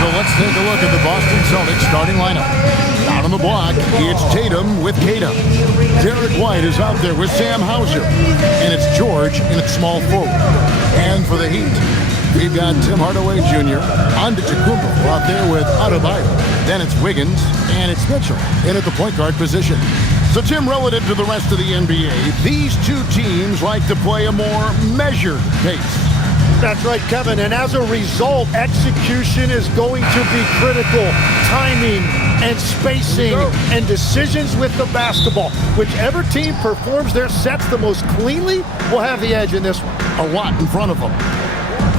So let's take a look at the Boston Celtics starting lineup. Out on the block, it's Tatum with Tatum. Derek White is out there with Sam Hauser. And it's George in its small forward. And for the Heat, we've got Tim Hardaway Jr. Antetokounmpo out there with Adebayo. Then it's Wiggins, and it's Mitchell in at the point guard position. So, Tim, relative to the rest of the NBA, these two teams like to play a more measured pace. That's right, Kevin. And as a result, execution is going to be critical. Timing and spacing and decisions with the basketball. Whichever team performs their sets the most cleanly will have the edge in this one. A lot in front of them.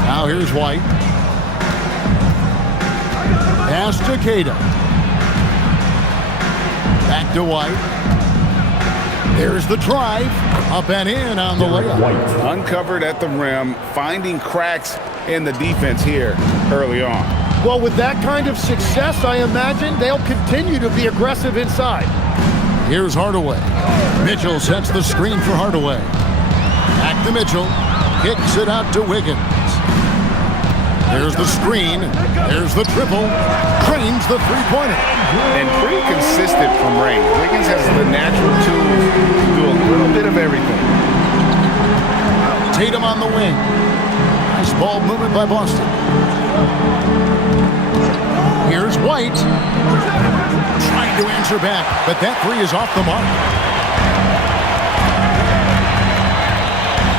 Now here's White. Pass to Tatum. Back to White. There's the drive. Up and in on the layup. Uncovered at the rim, finding cracks in the defense here early on. Well, with that kind of success, I imagine they'll continue to be aggressive inside. Here's Hardaway. Mitchell sets the screen for Hardaway. Back to Mitchell. Kicks it out to Wiggins. There's the screen. There's the triple. Trains the three-pointer. And pretty consistent from range. Wiggins has the natural tools to do a little bit of everything. Tatum on the wing. Nice ball movement by Boston. Here's White. Trying to answer back, but that three is off the mark.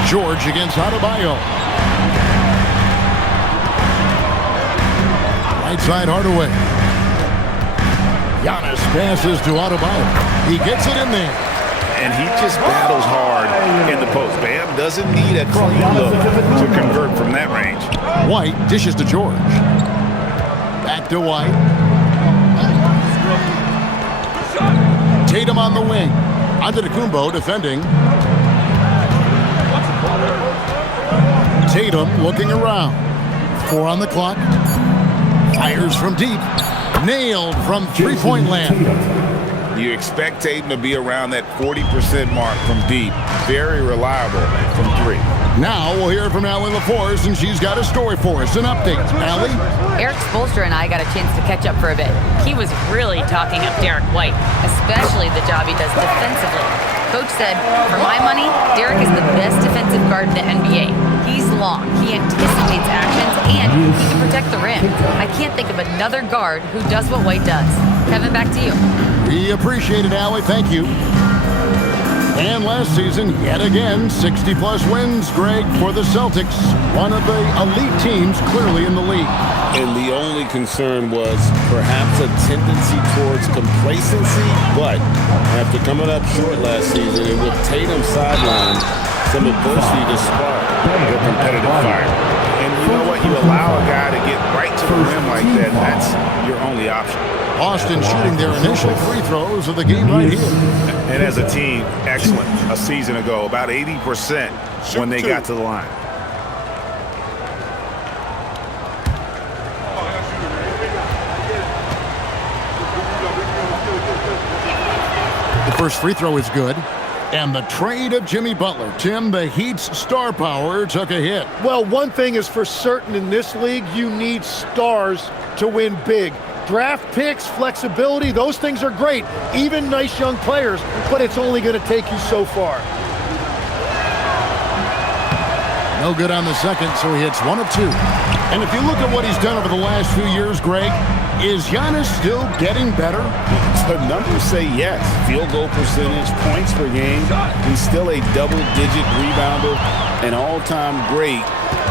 George against Adebayo. Right side Hardaway. Giannis passes to Adebayo. He gets it in there. And he just battles hard in the post. Bam doesn't need a clean look to convert from that range. White dishes to George. Back to White. Tatum on the wing. Antetokounmpo defending. Tatum looking around. 4 on the clock. Fires from deep. Nailed from three-point land. You expect Tatum to be around that 40% mark from deep. Very reliable from three. Now we'll hear from Allie LaForce, and she's got a story for us. An update. Allie? Eric Spoelstra and I got a chance to catch up for a bit. He was really talking up Derek White, especially the job he does defensively. Coach said, for my money, Derek is the best defensive guard in the NBA. He's long, he anticipates actions, and he can protect the rim. I can't think of another guard who does what White does. Kevin, back to you. We appreciate it, Allie. Thank you. And last season, yet again, 60-plus wins, Greg, for the Celtics. One of the elite teams clearly in the league. And the only concern was perhaps a tendency towards complacency, but after coming up short last season and with Tatum sidelined, some adversity to spark The competitive fire. And you know what? You allow a guy to get right to the rim like that, that's your only option. Boston shooting their initial free throws of the game right here. And as a team, excellent. A season ago, about 80% when they got to the line. The first free throw is good. And the trade of Jimmy Butler. Tim, the Heat's star power took a hit. Well, one thing is for certain in this league, you need stars to win big. Draft picks, flexibility, those things are great. Even nice young players, but it's only going to take you so far. No good on the second, so he hits 1 of 2. And if you look at what he's done over the last few years, Greg, is Giannis still getting better? The numbers say yes. Field goal percentage, points per game. He's still a double-digit rebounder, an all-time great,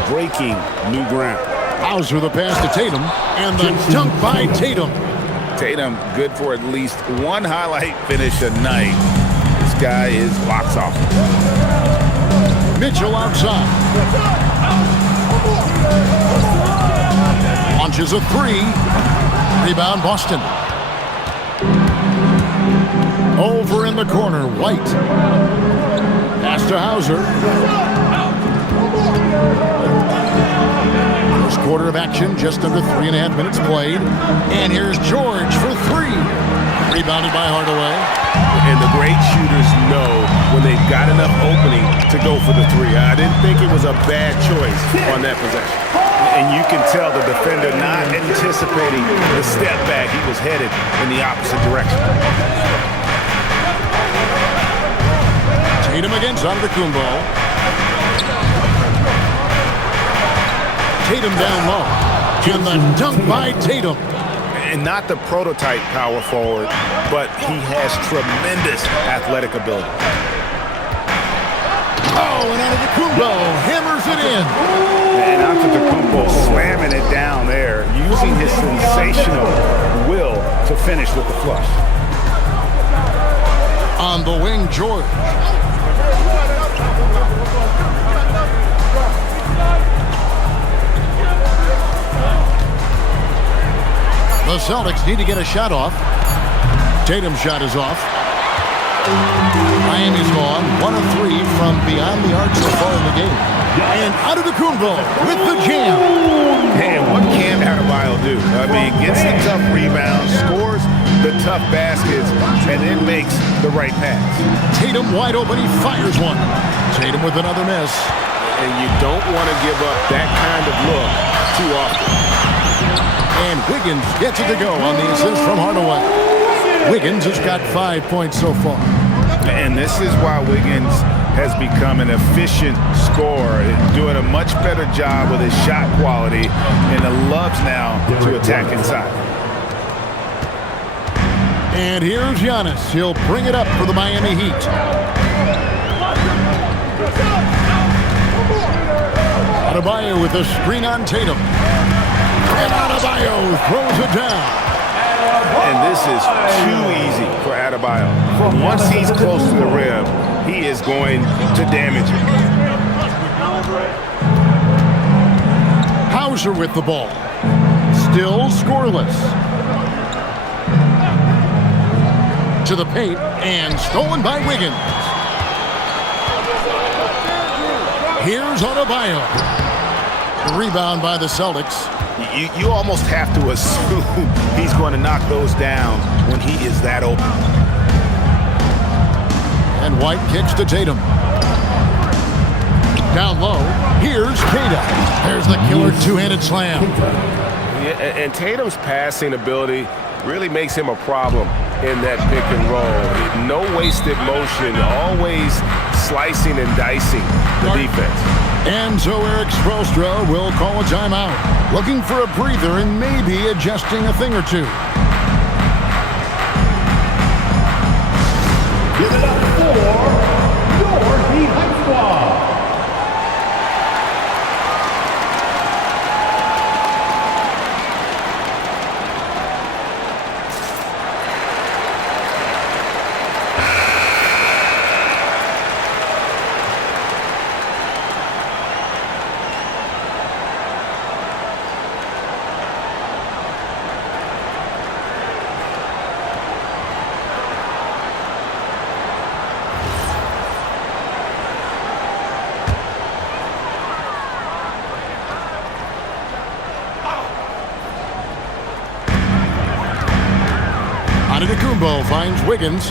breaking new ground. Hauser the pass to Tatum, and the dunk by Tatum. Tatum good for at least one highlight finish a night. This guy is box office. Mitchell outside. Launches a 3. Rebound Boston. Over in the corner, White. Pass to Hauser. First quarter of action, just under 3.5 minutes played. And here's George for 3. Rebounded by Hardaway. And the great shooters know when they've got enough opening to go for the 3. I didn't think it was a bad choice on that possession. And you can tell the defender not anticipating the step back. He was headed in the opposite direction. Tatum against Antetokounmpo. Tatum down low. And the dunk by Tatum. And not the prototype power forward, but he has tremendous athletic ability. Oh, and Antetokounmpo hammers it in. And Antetokounmpo slamming it down there, using his sensational will to finish with the flush. On the wing, George. The Celtics need to get a shot off. Tatum's shot is off. Miami's gone 1 of 3 from beyond the arc so far in the game. And Antetokounmpo with the jam. And what can Adebayo do? I mean, gets the tough rebounds, scores the tough baskets, and then makes the right pass. Tatum wide open, he fires one. Tatum with another miss. And you don't want to give up that kind of look too often. And Wiggins gets it to go on the assist from Hardaway. Wiggins has got 5 points so far. And this is why Wiggins has become an efficient scorer, doing a much better job with his shot quality, and loves now to attack inside. And here's Giannis. He'll bring it up for the Miami Heat. Adebayo with a screen on Tatum. And Adebayo throws it down. And this is too easy for Adebayo. Once he's close to the rim, he is going to damage it. Hauser with the ball. Still scoreless. To the paint and stolen by Wiggins. Here's Adebayo. Rebound by the Celtics. You almost have to assume he's going to knock those down when he is that open. And White kicks to Tatum. Down low, here's Tatum. There's the killer two-handed slam. Yeah, and Tatum's passing ability really makes him a problem in that pick and roll. No wasted motion, always slicing and dicing the defense. And so Eric Spoelstra will call a timeout, looking for a breather and maybe adjusting a thing or two. Give it up for your Heat High Squad. Antetokounmpo finds Wiggins.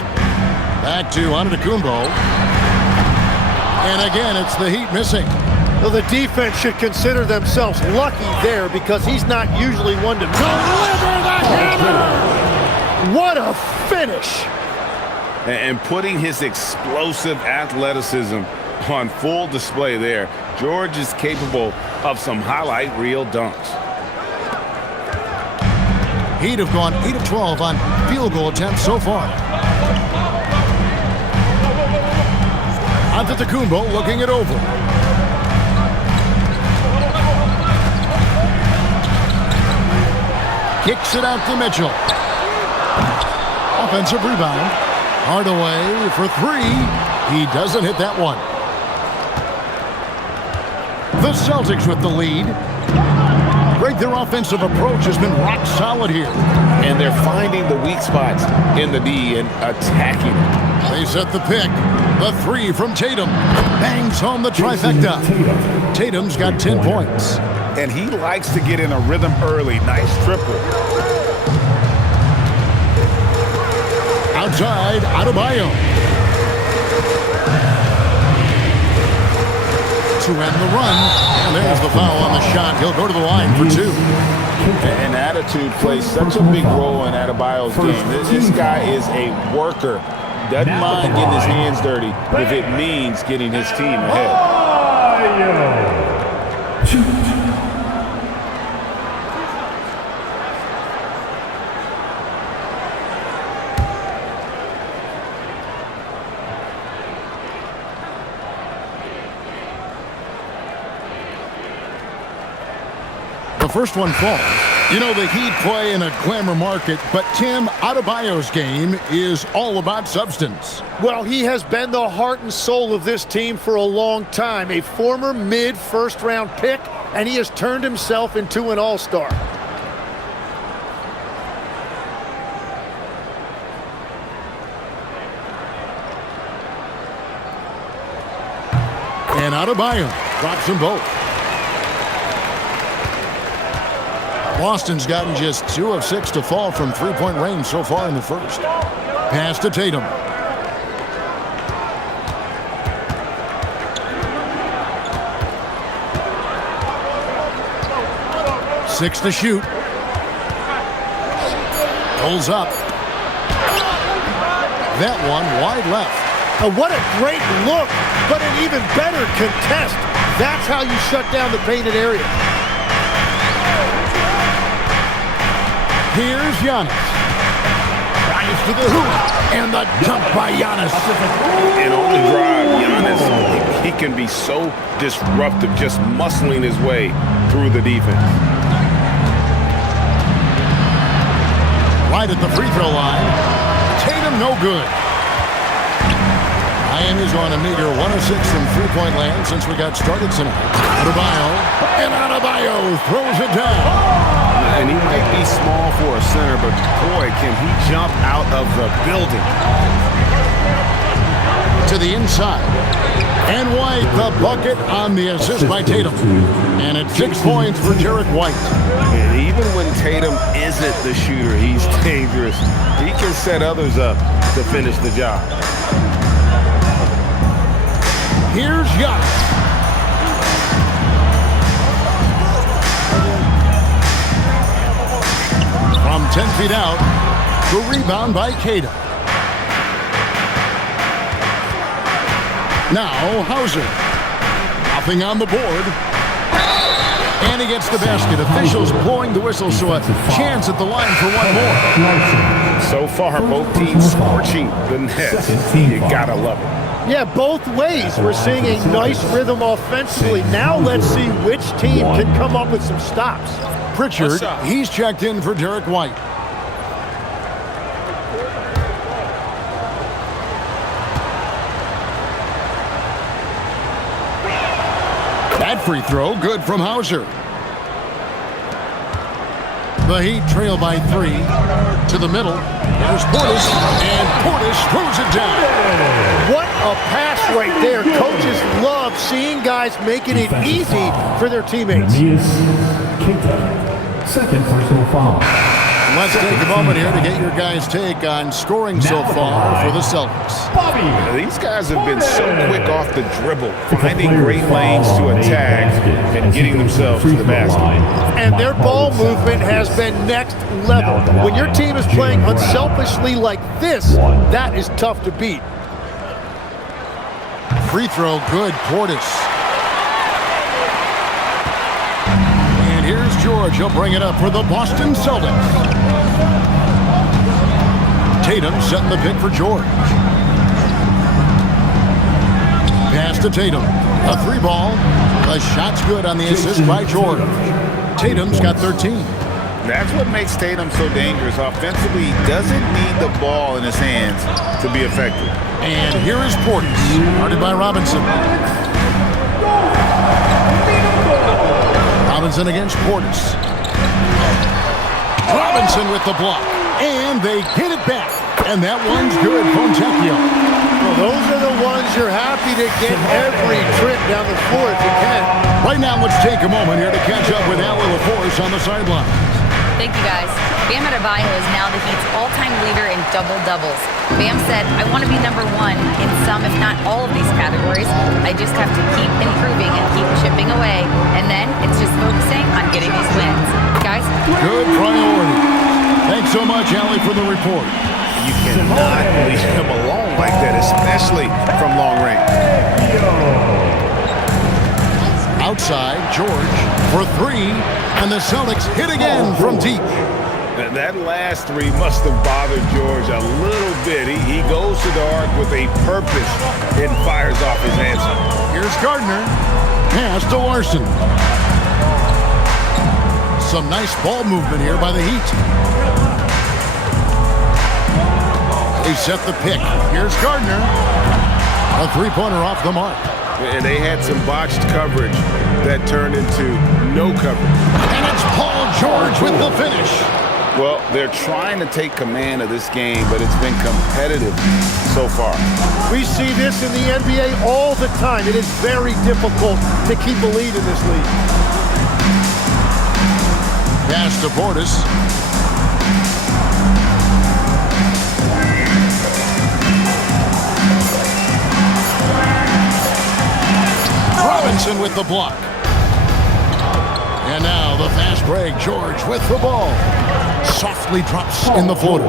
Back to Antetokounmpo. And again, it's the Heat missing. Well, the defense should consider themselves lucky there because he's not usually one to deliver the hammer. What a finish. And putting his explosive athleticism on full display there. George is capable of some highlight reel dunks. Heat have gone 8 of 12 on field goal attempts so far. Antetokounmpo looking it over. Kicks it out to Mitchell. Offensive rebound. Hardaway for 3. He doesn't hit that one. The Celtics with the lead. Greg, their offensive approach has been rock solid here. And they're finding the weak spots in the D and attacking it. They set the pick. The 3 from Tatum. Bangs home the trifecta. Tatum's got 10 points. And he likes to get in a rhythm early. Nice triple. Outside, Adebayo. To end the run. And there's the foul on the shot. He'll go to the line for 2. And attitude plays such a big role in Adebayo's game. This guy is a worker. Doesn't mind getting his hands dirty if it means getting his team ahead. The first one falls. You know, the Heat play in a glamour market, but Tim, Adebayo's game is all about substance. Well, he has been the heart and soul of this team for a long time. A former mid-first-round pick, and he has turned himself into an all-star. And Adebayo drops them both. Boston's gotten just 2 of 6 to fall from three-point range so far in the first. Pass to Tatum. Six to shoot. Pulls up. That one wide left. What a great look, but an even better contest. That's how you shut down the painted area. Here's Giannis. Drives to the hoop. And the dunk by Giannis. And on the drive, Giannis, he can be so disruptive, just muscling his way through the defense. Right at the free throw line. Tatum no good. Miami's on a meager 1 of 6 from three-point land since we got started tonight. Adebayo. And Adebayo throws it down. And he might be small for a center, but boy, can he jump out of the building. To the inside. And White, the bucket on the assist by Tatum. And it's 6 points for Derek White. And even when Tatum isn't the shooter, he's dangerous. He can set others up to finish the job. Here's Giannis. From 10 feet out, the rebound by Keita. Now Hauser. Nothing on the board. And he gets the basket. Officials blowing the whistle, so a chance at the line for one more. So far, both teams scorching the nets. You gotta love it. Yeah, both ways. We're seeing a nice rhythm offensively. Now let's see which team can come up with some stops. Pritchard, he's checked in for Derek White. That free throw, good from Hauser. The Heat trail by 3 to the middle. There's Portis, and Portis throws it down. What a pass right there. Coaches love seeing guys making it easy for their teammates. Second personal foul. Let's take a moment here to get your guys' take on scoring so far for the Celtics. These guys have been so quick off the dribble, finding great lanes to attack and getting themselves to the basket. And their ball movement has been next level. When your team is playing unselfishly like this, that is tough to beat. Free throw, good, Portis. And here's George. He'll bring it up for the Boston Celtics. Tatum setting the pick for George. Pass to Tatum. A 3-ball. The shot's good on the assist by George. Tatum's got 13. That's what makes Tatum so dangerous. Offensively, he doesn't need the ball in his hands to be effective. And here is Portis, guarded by Robinson. Robinson against Portis. Robinson with the block. And they get it back. And that one's good, Fontecchio. Well, those are the ones you're happy to get every trip down the floor if you can. Right now, let's take a moment here to catch up with Allie LaForce on the sideline. Thank you, guys. Bam Adebayo is now the Heat's all-time leader in double-doubles. Bam said, I want to be number one in some, if not all of these categories. I just have to keep improving and keep chipping away. And then it's just focusing on getting these wins. Guys? Good priority. Thanks so much, Allie, for the report. You cannot leave him alone like that, especially from long range. Outside, George for three, and the Celtics hit again from deep. That last three must have bothered George a little bit. He goes to the arc with a purpose and fires off his answer. Here's Gardner. Pass to Larson. Some nice ball movement here by the Heat. They set the pick. Here's Gardner. A three-pointer off the mark. And they had some botched coverage that turned into no coverage. And it's Paul George with the finish. Well, they're trying to take command of this game, but it's been competitive so far. We see this in the NBA all the time. It is very difficult to keep a lead in this league. Pass to Portis. Robinson with the block. And now the fast break. George with the ball. Softly drops in the floater.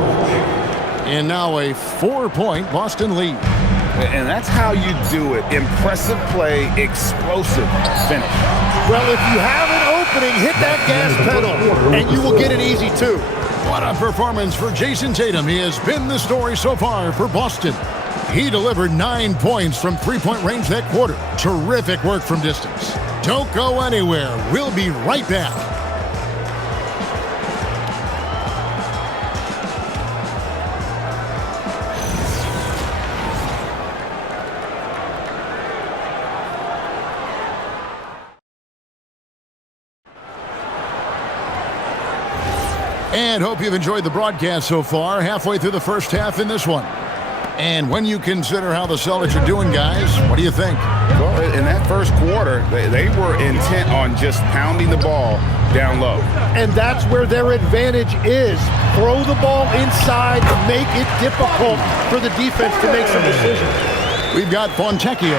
And now a 4-point Boston lead. And that's how you do it. Impressive play, explosive finish. Well, if you have an opening, hit that gas pedal, and you will get an easy two. What a performance for Jason Tatum. He has been the story so far for Boston. He delivered 9 points from three-point range that quarter. Terrific work from distance. Don't go anywhere. We'll be right back. And hope you've enjoyed the broadcast so far. Halfway through the first half in this one. And when you consider how the Celtics are doing, guys, what do you think? Well, in that first quarter, they were intent on just pounding the ball down low. And that's where their advantage is. Throw the ball inside, make it difficult for the defense to make some decisions. We've got Fontecchio.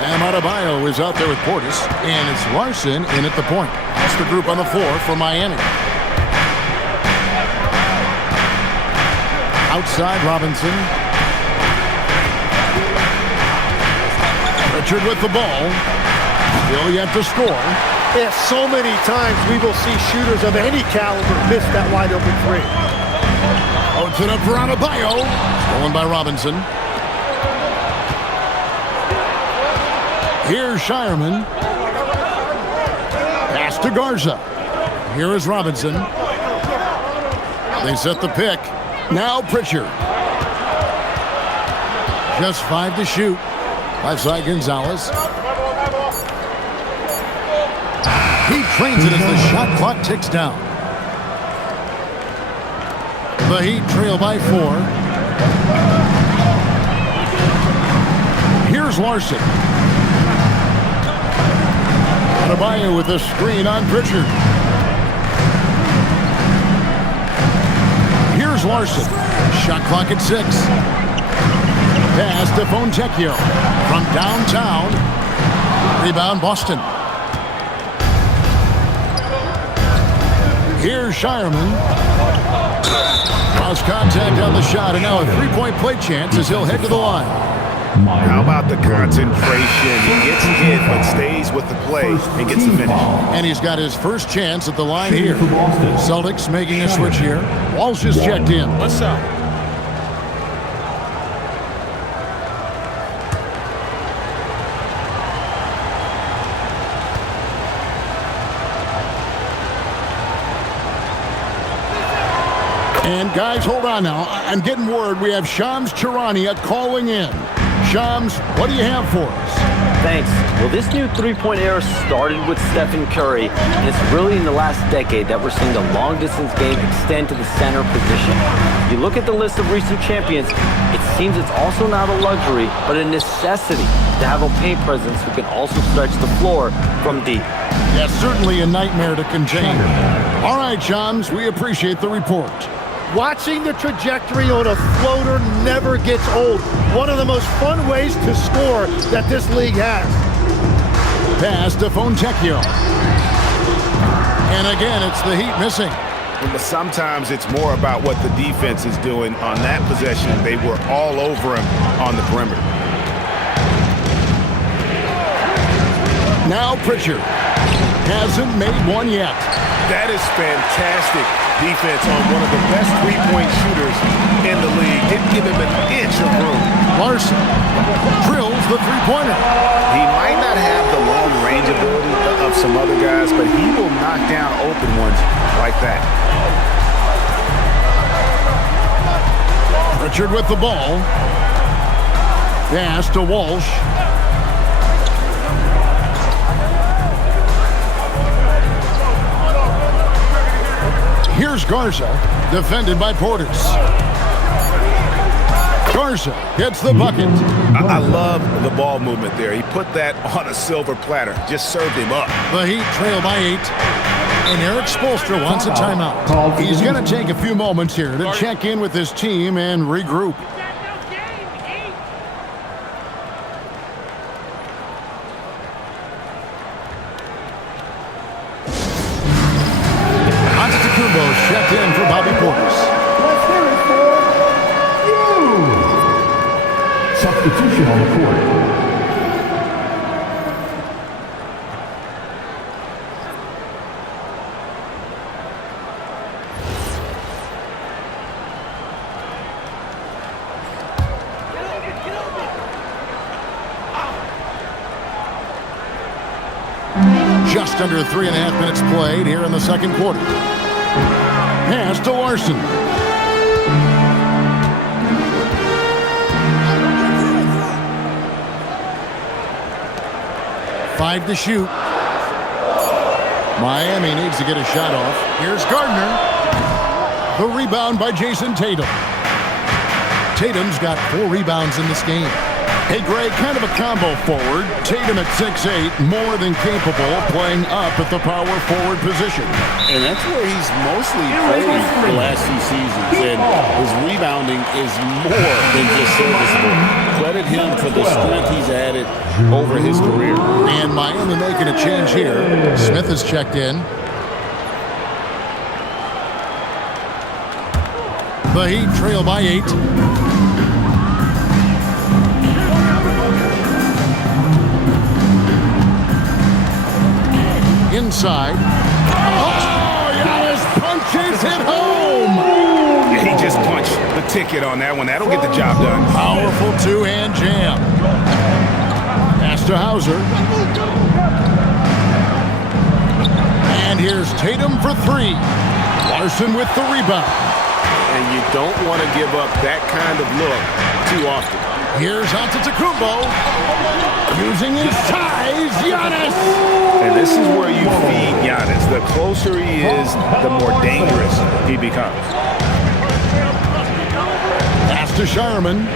Bam Adebayo is out there with Portis. And it's Larson in at the point. That's the group on the floor for Miami. Outside, Robinson. Richard with the ball. Still yet to score. Yeah, so many times we will see shooters of any caliber miss that wide open three. Puts it up for Adebayo. Stolen by Robinson. Here's Shireman. Pass to Garza. Here is Robinson. They set the pick. Now Pritchard. Just 5 to shoot. Left side Gonzalez. He trains it as the shot clock ticks down. The Heat trail by 4. Here's Larson. Adebayo with a screen on Pritchard. Here's Larson. Shot clock at 6. Pass to Fontecchio from downtown. Rebound Boston. Here's Shireman. Lost contact on the shot, and now a three-point play chance as he'll head to the line. How about the concentration? He gets hit but stays with the play and gets the finish. And he's got his first chance at the line here. Celtics making a switch here. Walsh is checked in. What's up? And guys, hold on now. I'm getting word we have Shams Charania calling in. Shams, what do you have for us? Thanks. Well, this new three-point era started with Stephen Curry, and it's really in the last decade that we're seeing the long-distance game extend to the center position. If you look at the list of recent champions, it seems it's also not a luxury, but a necessity to have a paint presence who can also stretch the floor from deep. Yeah, certainly a nightmare to contain. All right, Shams, we appreciate the report. Watching the trajectory on a floater never gets old. One of the most fun ways to score that this league has. Pass to Fontecchio. And again, it's the Heat missing. But sometimes it's more about what the defense is doing on that possession. They were all over him on the perimeter. Now Pritchard hasn't made one yet. That is fantastic defense on one of the best three-point shooters in the league. Didn't give him an inch of room. Larson drills the three-pointer. He might not have the long range ability of some other guys, but he will knock down open ones like that. Pritchard with the ball. Pass to Walsh. Here's Garza, defended by Portis. Garza gets the bucket. I love the ball movement there. He put that on a silver platter. Just served him up. The Heat trail by 8. And Eric Spoelstra wants a timeout. He's going to take a few moments here to check in with his team and regroup. Checked in for Bobby Portis. Let's hear it for you. Substitution on the court. Just under 3.5 minutes played here in the second quarter. Pass to Larson. 5 to shoot. Miami needs to get a shot off. Here's Gardner. The rebound by Jason Tatum. Tatum's got 4 rebounds in this game. Hey, Greg, kind of a combo forward. Tatum at 6'8", more than capable of playing up at the power forward position. And that's where he's mostly played the last few seasons. And his rebounding is more than just serviceable. Credit him for the strength he's added over his career. And Miami making a change here. Smith is checked in. The Heat trail by 8. Inside. Oh, Giannis punches it home. Yeah, he just punched the ticket on that one. That'll get the job done. Powerful two-hand jam. Pass to Hauser. And here's Tatum for 3. Larson with the rebound. And you don't want to give up that kind of look too often. Here's Antetokounmpo. Using his size, Giannis. And this is where you feed Giannis. The closer he is, the more dangerous he becomes. Pass to Sharman.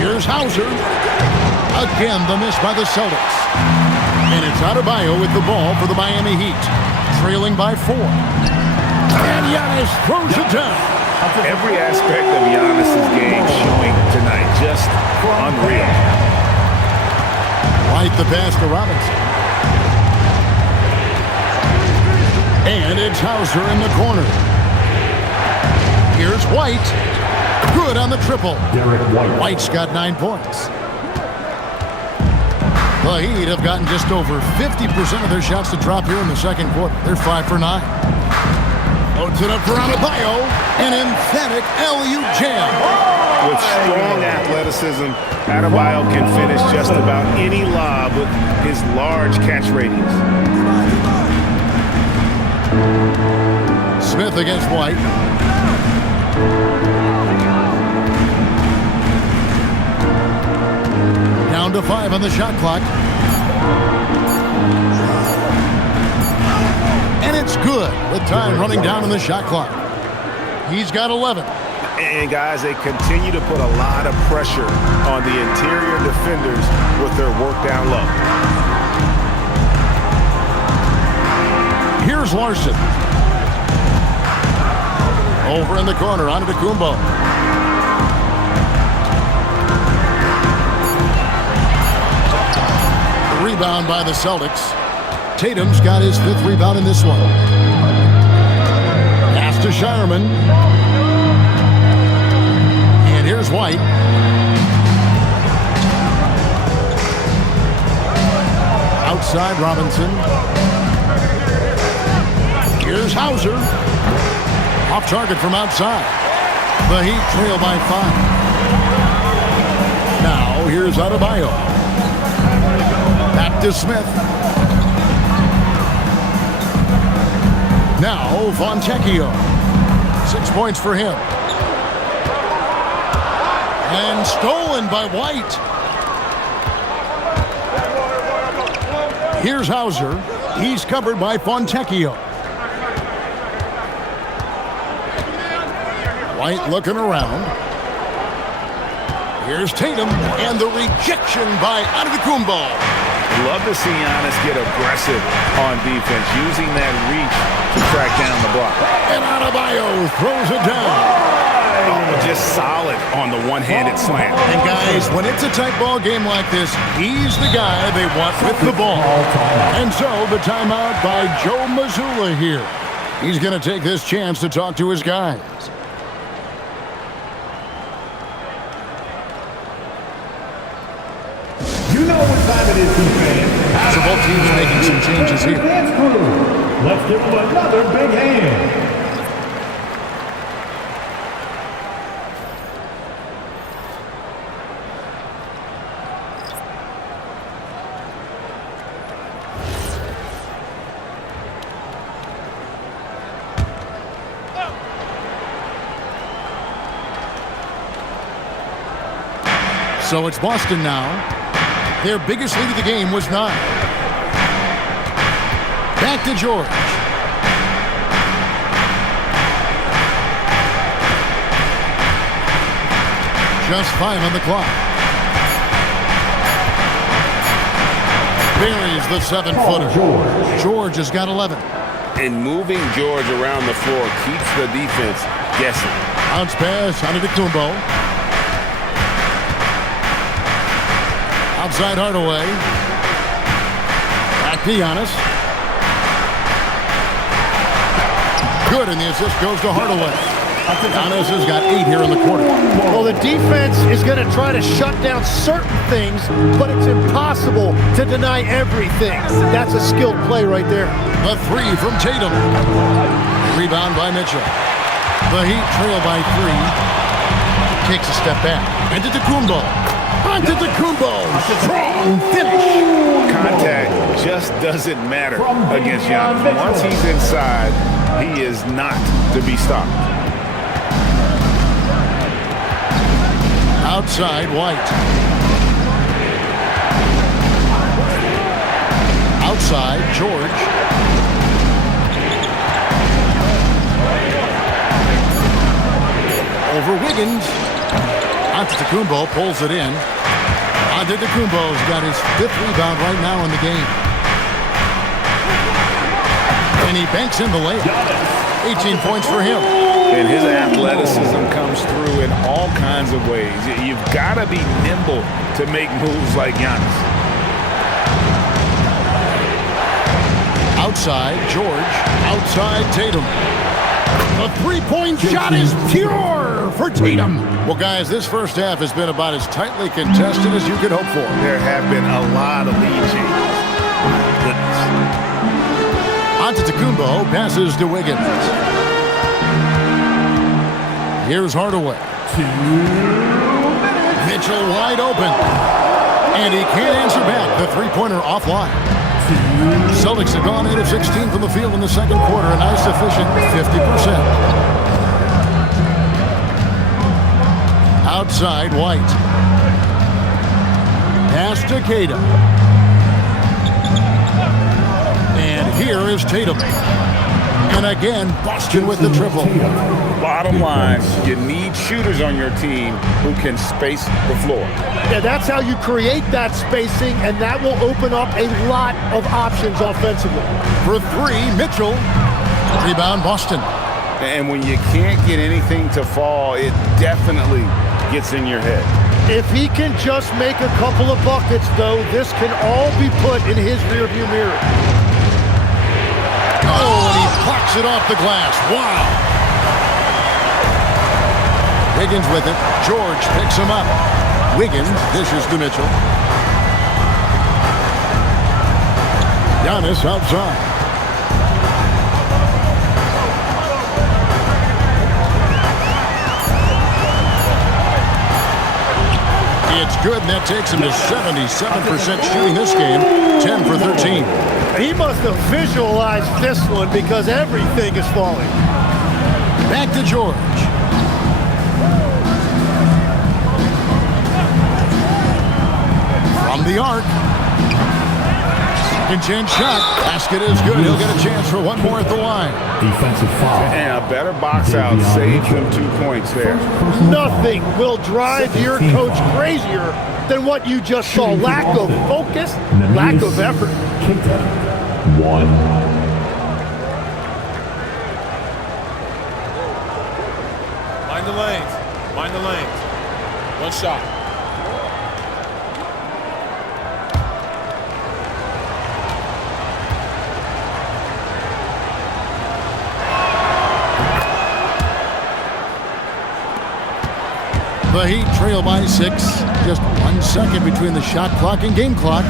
Here's Hauser. Again, the miss by the Celtics. And it's Adebayo with the ball for the Miami Heat. Trailing by 4. And Giannis throws it down. Every aspect of Giannis' game showing tonight. Just unreal. Right the pass to Robinson. And it's Hauser in the corner. Here's White. Good on the triple. Derek White. White's got 9 points. The Heat have gotten just over 50% of their shots to drop here in the second quarter. They're 5 for 9. Loads it up for Adebayo. An emphatic LU jam. With strong athleticism, Adebayo can finish just about any lob with his large catch radius. Smith against White. Down to 5 on the shot clock. And it's good with time running down on the shot clock. He's got 11. And guys, they continue to put a lot of pressure on the interior defenders with their work down low. Here's Here's Larson. Over in the corner, onto Kumbo. Rebound by the Celtics. Tatum's got his 5th rebound in this one. Pass to Shireman. And here's White. Outside Robinson. Here's Hauser. Off target from outside. The Heat trail by 5. Now here's Adebayo. Back to Smith. Now Fontecchio. 6 points for him. And stolen by White. Here's Hauser. He's covered by Fontecchio. White looking around. Here's Tatum, and the rejection by Antetokounmpo. Love to see Giannis get aggressive on defense, using that reach to track down the block. And Adebayo throws it down. Oh, just solid on the one-handed slam. And guys, when it's a tight ball game like this, he's the guy they want with the ball. And so the timeout by Joe Mazzulla here. He's going to take this chance to talk to his guys. You know what time it is, fans. So both teams making some changes here. Let's give them another big hand. So it's Boston now. Their biggest lead of the game was 9. Back to George. Just 5 on the clock. Buries the 7-footer. George has got 11. And moving George around the floor keeps the defense guessing. Bounce pass onto Kumbo. Outside Hardaway. Back to Giannis. Good, and the assist goes to Hardaway. Giannis has got 8 here in the quarter. Well, the defense is going to try to shut down certain things, but it's impossible to deny everything. That's a skilled play right there. The 3 from Tatum. Rebound by Mitchell. The Heat trail by 3. Takes a step back. Antetokounmpo. Antetokounmpo. Strong finish. Contact just doesn't matter against Giannis. Once he's inside, he is not to be stopped. Outside White. Outside George. Over Wiggins. Antetokounmpo pulls it in. Antetokounmpo's got his 5th rebound right now in the game. And he banks in the layup. 18 points for him. And his athleticism comes through in all kinds of ways. You've got to be nimble to make moves like Giannis. Outside George. Outside Tatum. The 3-point shot is pure for Tatum. Well, guys, this first half has been about as tightly contested as you could hope for. There have been a lot of lead changes. My goodness. Antetokounmpo passes to Wiggins. Here's Hardaway. 2 minutes. Mitchell wide open. And he can't answer back. The 3-pointer offline. Celtics have gone 8 of 16 from the field in the second quarter. A nice efficient 50%. Outside White. Pass to Tatum. And here is Tatum. And again, Boston with the triple. Bottom line, you need shooters on your team who can space the floor. Yeah, that's how you create that spacing, and that will open up a lot of options offensively. For three, Mitchell. Rebound, Boston. And when you can't get anything to fall, it definitely gets in your head. If he can just make a couple of buckets, though, this can all be put in his rearview mirror. Oh, and he plucks it off the glass. Wow. Wiggins with it. George picks him up. Wiggins dishes to Mitchell. Giannis outside. It's good, and that takes him to 77% shooting this game, 10 for 13. He must have visualized this one because everything is falling. Back to George. From the arc. Second chance shot. Basket is good. He'll get a chance for one more at the line. Defensive foul. And a better box out saves them 2 points there. Nothing will drive your coach crazier than what you just saw. Lack of focus, lack of effort. One. Mind the lanes. Mind the lanes. One shot. The Heat trail by 6. Just 1 second between the shot clock and game clock.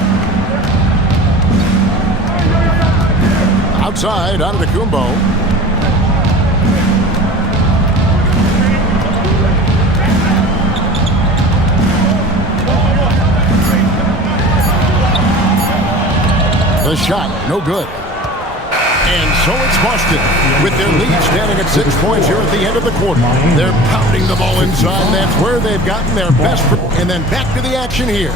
Outside, out of the Kumbo. The shot, no good. And so it's Boston, with their lead standing at 6 points here at the end of the quarter. They're pounding the ball inside. That's where they've gotten their best. And then back to the action here.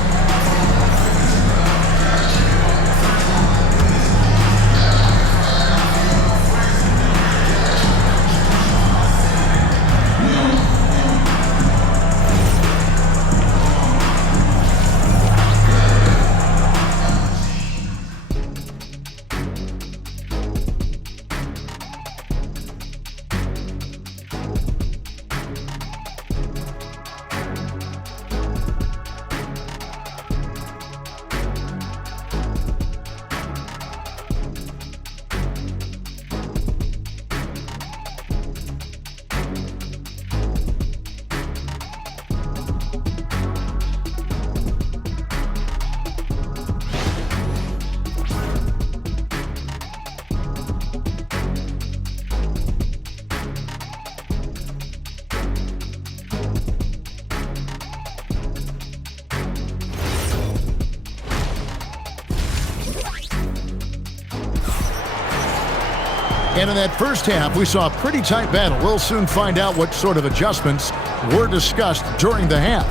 And in that first half, we saw a pretty tight battle. We'll soon find out what sort of adjustments were discussed during the half.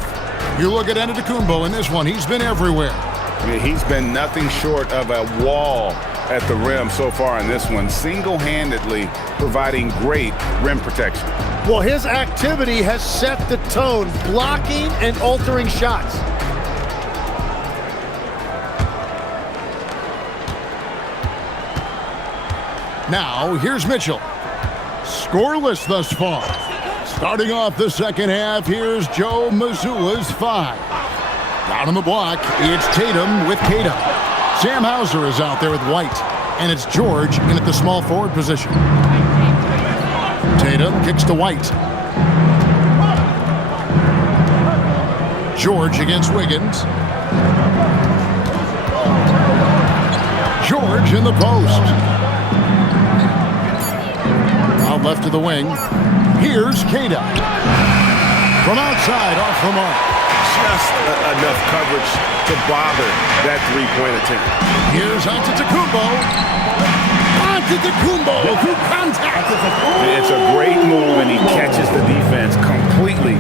You look at Antetokounmpo in this one. He's been everywhere. I mean, he's been nothing short of a wall at the rim so far in this one, single-handedly providing great rim protection. Well, his activity has set the tone, blocking and altering shots. Now, here's Mitchell. Scoreless thus far. Starting off the second half, here's Joe Mazzulla's 5. Down on the block, it's Tatum with Tatum. Sam Hauser is out there with White. And it's George in at the small forward position. Tatum kicks to White. George against Wiggins. George in the post. Out left to the wing. Here's Kata. From outside, off the mark. Just enough coverage to bother that three-point attempt. Here's Antetokounmpo. Antetokounmpo through contact. It's a great move, and he catches the defense completely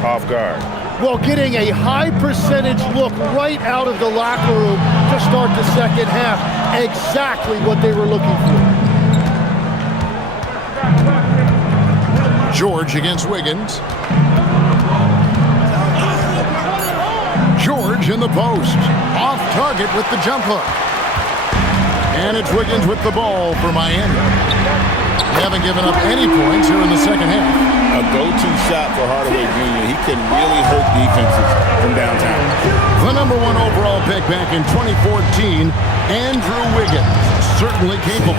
off guard. Well, getting a high percentage look right out of the locker room to start the second half. Exactly what they were looking for. George against Wiggins. George in the post. Off target with the jump hook. And it's Wiggins with the ball for Miami. They haven't given up any points here in the second half. A go-to shot for Hardaway Jr. He can really hurt defenses from downtown. The number 1 overall pick back in 2014, Andrew Wiggins. Certainly capable.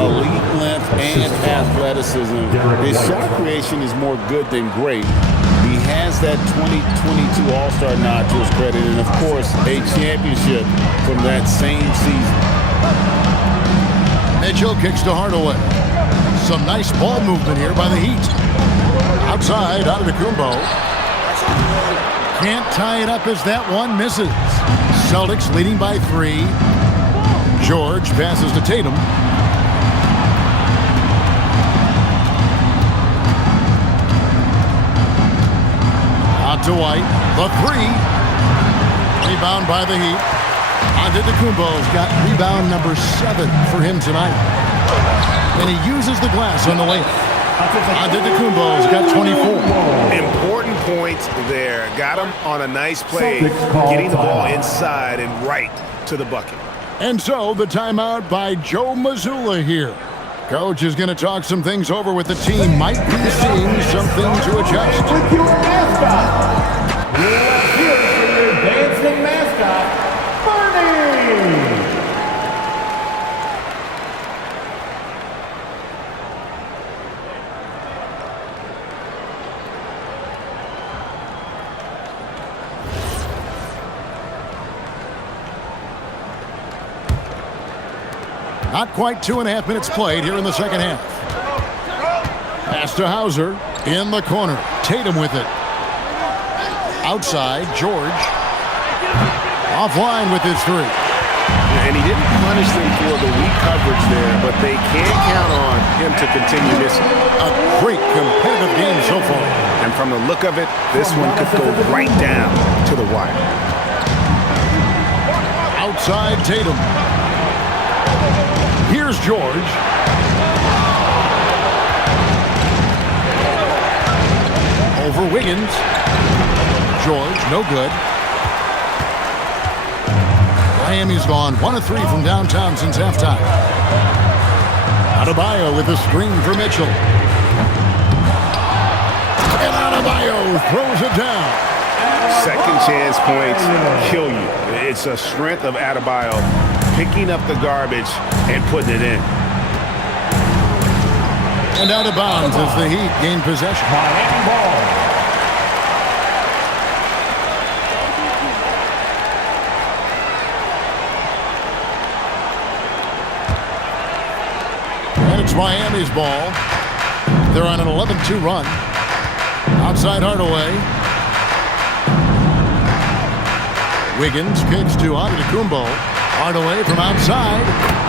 Elite length and athleticism. His shot creation is more good than great. He has that 2022 All-Star nod to his credit, and of course, a championship from that same season. Mitchell kicks to Hardaway. Some nice ball movement here by the Heat. Outside, Antetokounmpo. Can't tie it up as that one misses. Celtics leading by 3. George passes to Tatum. Out to White. The 3. Rebound by the Heat. Antetokounmpo's got rebound number 7 for him tonight. And he uses the glass on the way. Antetokounmpo's got 24. Important points there. Got him on a nice play, getting the ball inside and right to the bucket. And so the timeout by Joe Mazzulla here. Coach is going to talk some things over with the team. Might be seeing something to adjust. With your mascot. Let's hear it for your dancing mascot, Bernie. Not quite 2.5 minutes played here in the second half. Pass to Hauser in the corner. Tatum with it. Outside, George. Offline with his 3. And he didn't punish them for the weak coverage there, but they can't count on him to continue missing. A great competitive game so far. And from the look of it, this one could go right down to the wire. Outside, Tatum. Here's George. Over Wiggins. George, no good. Miami's gone 1 of 3 from downtown since halftime. Adebayo with a screen for Mitchell. And Adebayo throws it down. Second chance points kill you. It's a strength of Adebayo picking up the garbage and putting it in. And out of bounds as the Heat gain possession. Miami ball. And it's Miami's ball. They're on an 11-2 run. Outside Hardaway. Wiggins kicks to Antetokounmpo. Hardaway from outside.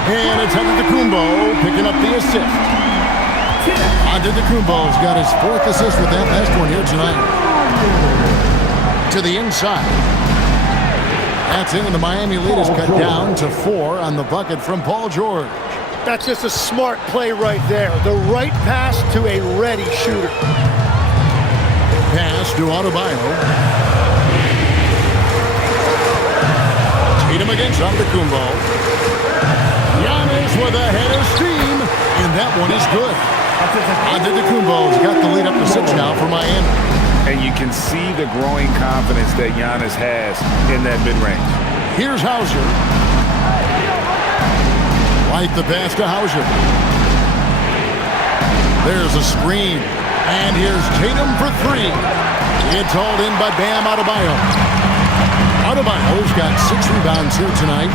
And it's Antetokounmpo picking up the assist. Antetokounmpo's got his 4th assist with that last one here tonight. To the inside. That's it, and the Miami lead is cut down to 4 on the bucket from Paul George. That's just a smart play right there. The right pass to a ready shooter. Pass to Adebayo. Tatum against Antetokounmpo. Giannis with a head of steam, and that one is good. Antetokounmpo's got the lead up to 6 now for Miami. And you can see the growing confidence that Giannis has in that mid-range. Here's Hauser. Right the pass to Hauser. There's a screen. And here's Tatum for 3. It's hauled in by Bam Adebayo. Adebayo's got 6 rebounds here tonight.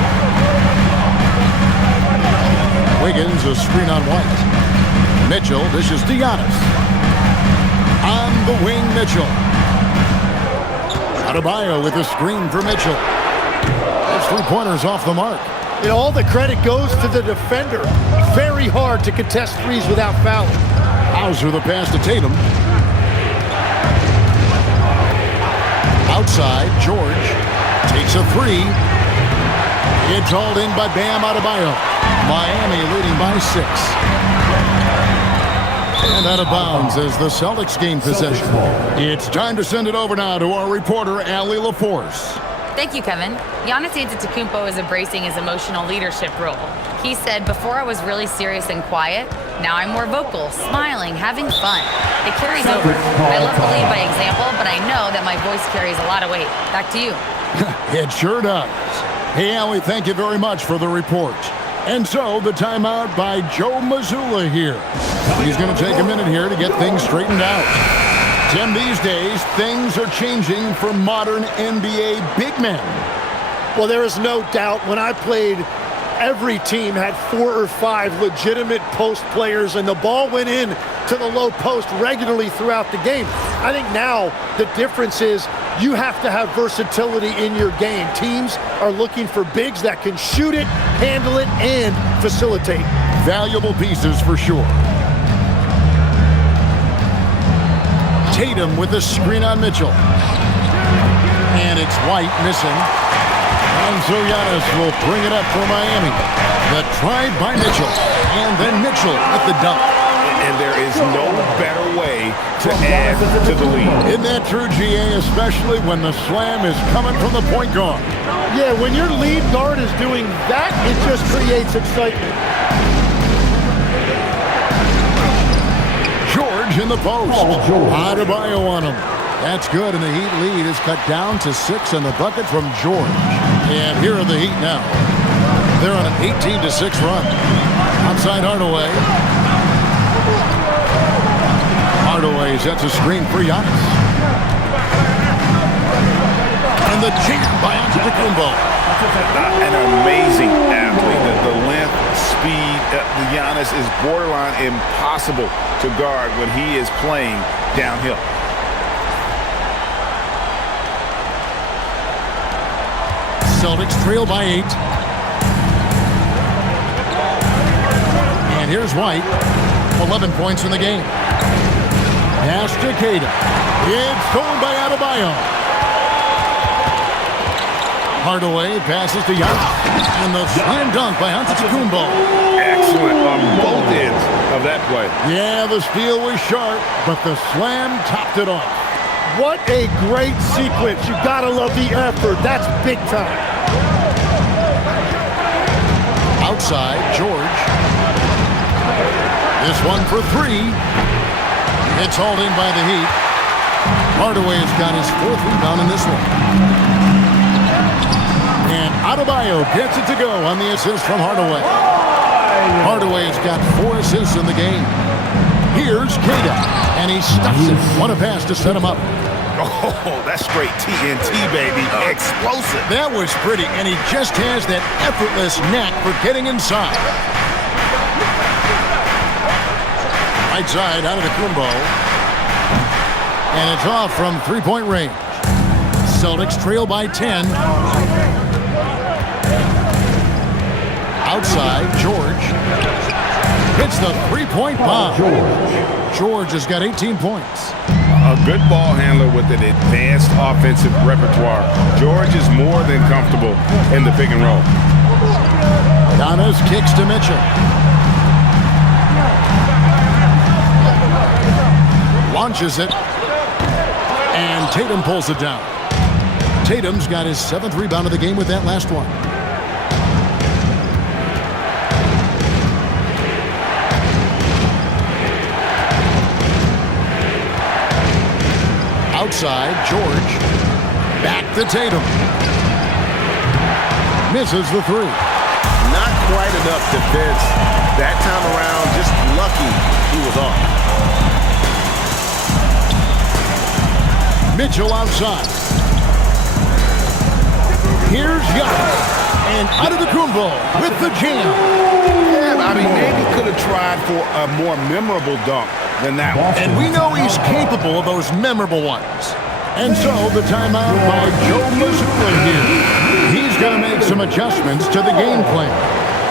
Wiggins a screen on White. Mitchell dishes to Giannis. On the wing, Mitchell. Adebayo with a screen for Mitchell. Those 3-pointers off the mark. And all the credit goes to the defender. Very hard to contest threes without fouling. Hauser the pass to Tatum. Outside, George takes a 3. It's hauled in by Bam Adebayo. Miami leading by 6. And out of bounds as the Celtics gain possession. It's time to send it over now to our reporter, Allie LaForce. Thank you, Kevin. Giannis Antetokounmpo is embracing his emotional leadership role. He said, "Before I was really serious and quiet. Now I'm more vocal, smiling, having fun. It carries over. I love to lead by example, but I know that my voice carries a lot of weight." Back to you. It sure does. Hey, Allie, thank you very much for the report. And so, the timeout by Joe Mazzulla here. He's going to take a minute here to get things straightened out. Tim, these days, things are changing for modern NBA big men. Well, there is no doubt when I played, every team had 4 or 5 legitimate post players, and the ball went in to the low post regularly throughout the game. I think now the difference is you have to have versatility in your game. Teams are looking for bigs that can shoot it, handle it, and facilitate. Valuable pieces for sure. Tatum with the screen on Mitchell. And it's White missing. And so Giannis will bring it up for Miami. The try by Mitchell. And then Mitchell with the dunk. And there is no better way to add to the lead. Isn't that true, GA? Especially when the slam is coming from the point guard. Yeah, when your lead guard is doing that, it just creates excitement. George in the post. Adebayo on him. That's good, and the Heat lead is cut down to 6 on the bucket from George. And here are the Heat now. They're on an 18-6 run. Outside Hardaway. Hardaway sets a screen for Giannis. And the jam by Antetokounmpo. An amazing athlete. The length, speed, Giannis is borderline impossible to guard when he is playing downhill. Celtics trail by 8. And here's White. 11 points in the game. Pass to Tatum. It's stolen by Adebayo. Hardaway passes to Giannis. And the slam dunk by Antetokounmpo. Excellent on both ends of that play. Yeah, the steal was sharp, but the slam topped it off. What a great sequence. You gotta love the effort. That's big time. Outside, George. This one for 3. It's hauled in by the Heat. Hardaway has got his 4th rebound in this one. And Adebayo gets it to go on the assist from Hardaway. Hardaway has got 4 assists in the game. Here's Keita, and he stuffs it. What a pass to set him up. Oh, that's straight TNT, baby. Explosive. That was pretty, and he just has that effortless knack for getting inside. Right side out of the Kumbo. And it's off from 3-point range. Celtics trail by 10. Outside, George. Hits the 3-point bomb. George has got 18 points. A good ball handler with an advanced offensive repertoire. George is more than comfortable in the pick and roll. Giannis kicks to Mitchell. Launches it. And Tatum pulls it down. Tatum's got his 7th rebound of the game with that last one. Outside, George. Back to Tatum. Misses the 3. Not quite enough defense that time around. Just lucky he was off. Mitchell outside. Here's Giannis. And Antetokounmpo with the jam. Yeah, I mean, maybe could have tried for a more memorable dunk than that one. And we know he's capable of those memorable ones. And so the timeout by Joe Mazzulla here. He's going to make some adjustments to the game plan.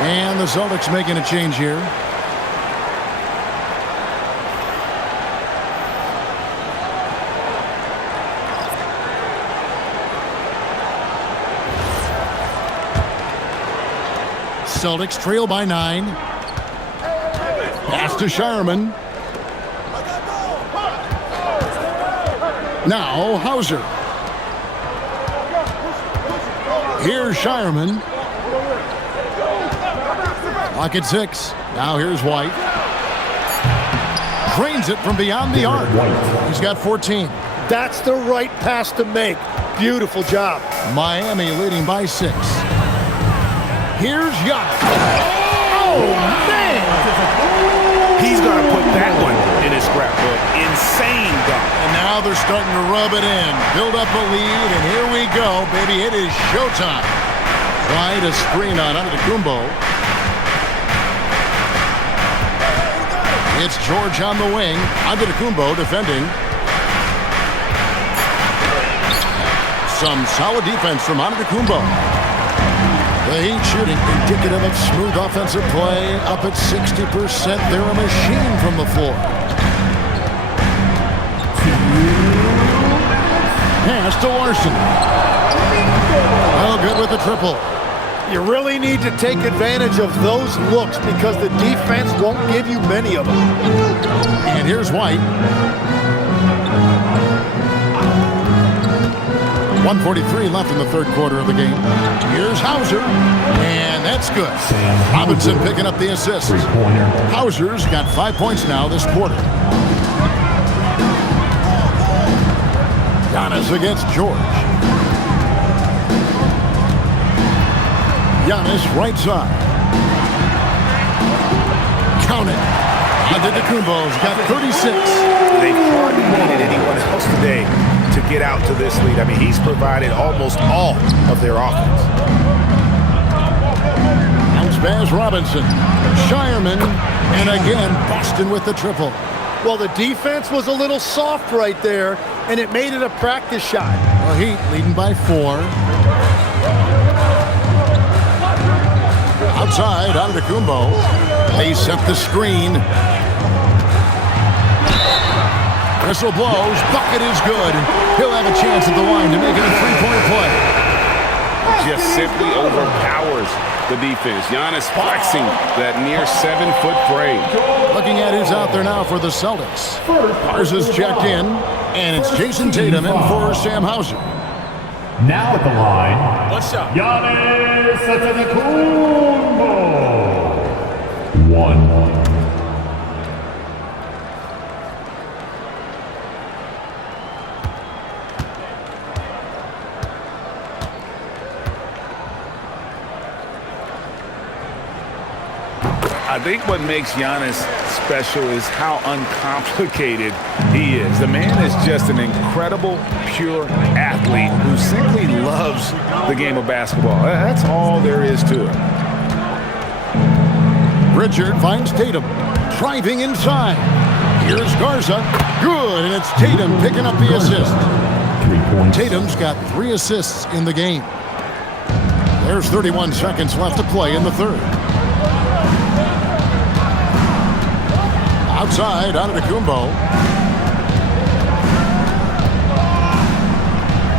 And the Celtics making a change here. Celtics trail by 9. Pass to Sharman. Now Hauser. Here's Shireman. Lock at 6. Now here's White. Drains it from beyond the arc. He's got 14. That's the right pass to make. Beautiful job. Miami leading by 6. Here's Giannis. Oh, man! He's going to put that one in his scrapbook. Insane dunk. And now they're starting to rub it in. Build up a lead, and here we go, baby. It is showtime. Wide a screen on Antetokounmpo. It's George on the wing. Antetokounmpo defending. Some solid defense from Antetokounmpo. The Heat shooting indicative of smooth offensive play. Up at 60%. They're a machine from the floor. Pass to Larson. Oh, good with the triple. You really need to take advantage of those looks because the defense won't give you many of them. And here's White. 1:43 left in the third quarter of the game. Here's Hauser. And that's good. Robinson picking up the assist. Hauser's got 5 points now this quarter. Giannis against George. Giannis right side. Count it. Antetokounmpo's got 36. They've hardly needed anyone else today to get out to this lead. I mean, he's provided almost all of their offense. Bounce pass Robinson. Shireman. And again, Boston with the triple. Well, the defense was a little soft right there, and it made it a practice shot. The Heat leading by 4. Outside, Antetokounmpo. They set the screen. Whistle blows. Bucket is good. He'll have a chance at the line to make it a three-point play. Just simply overpowers the defense. Giannis flexing that near 7-foot frame. Looking at who's out there now for the Celtics. Garza's checked in, and it's Jason Tatum in for Sam Hauser. Now at the line, One shot. Giannis Antetokounmpo. 1. I think what makes Giannis special is how uncomplicated he is. The man is just an incredible, pure athlete who simply loves the game of basketball. That's all there is to it. Richard finds Tatum. Driving inside. Here's Garza. Good, and it's Tatum picking up the assist. 3 points. Tatum's got 3 assists in the game. There's 31 seconds left to play in the third. Outside, Antetokounmpo.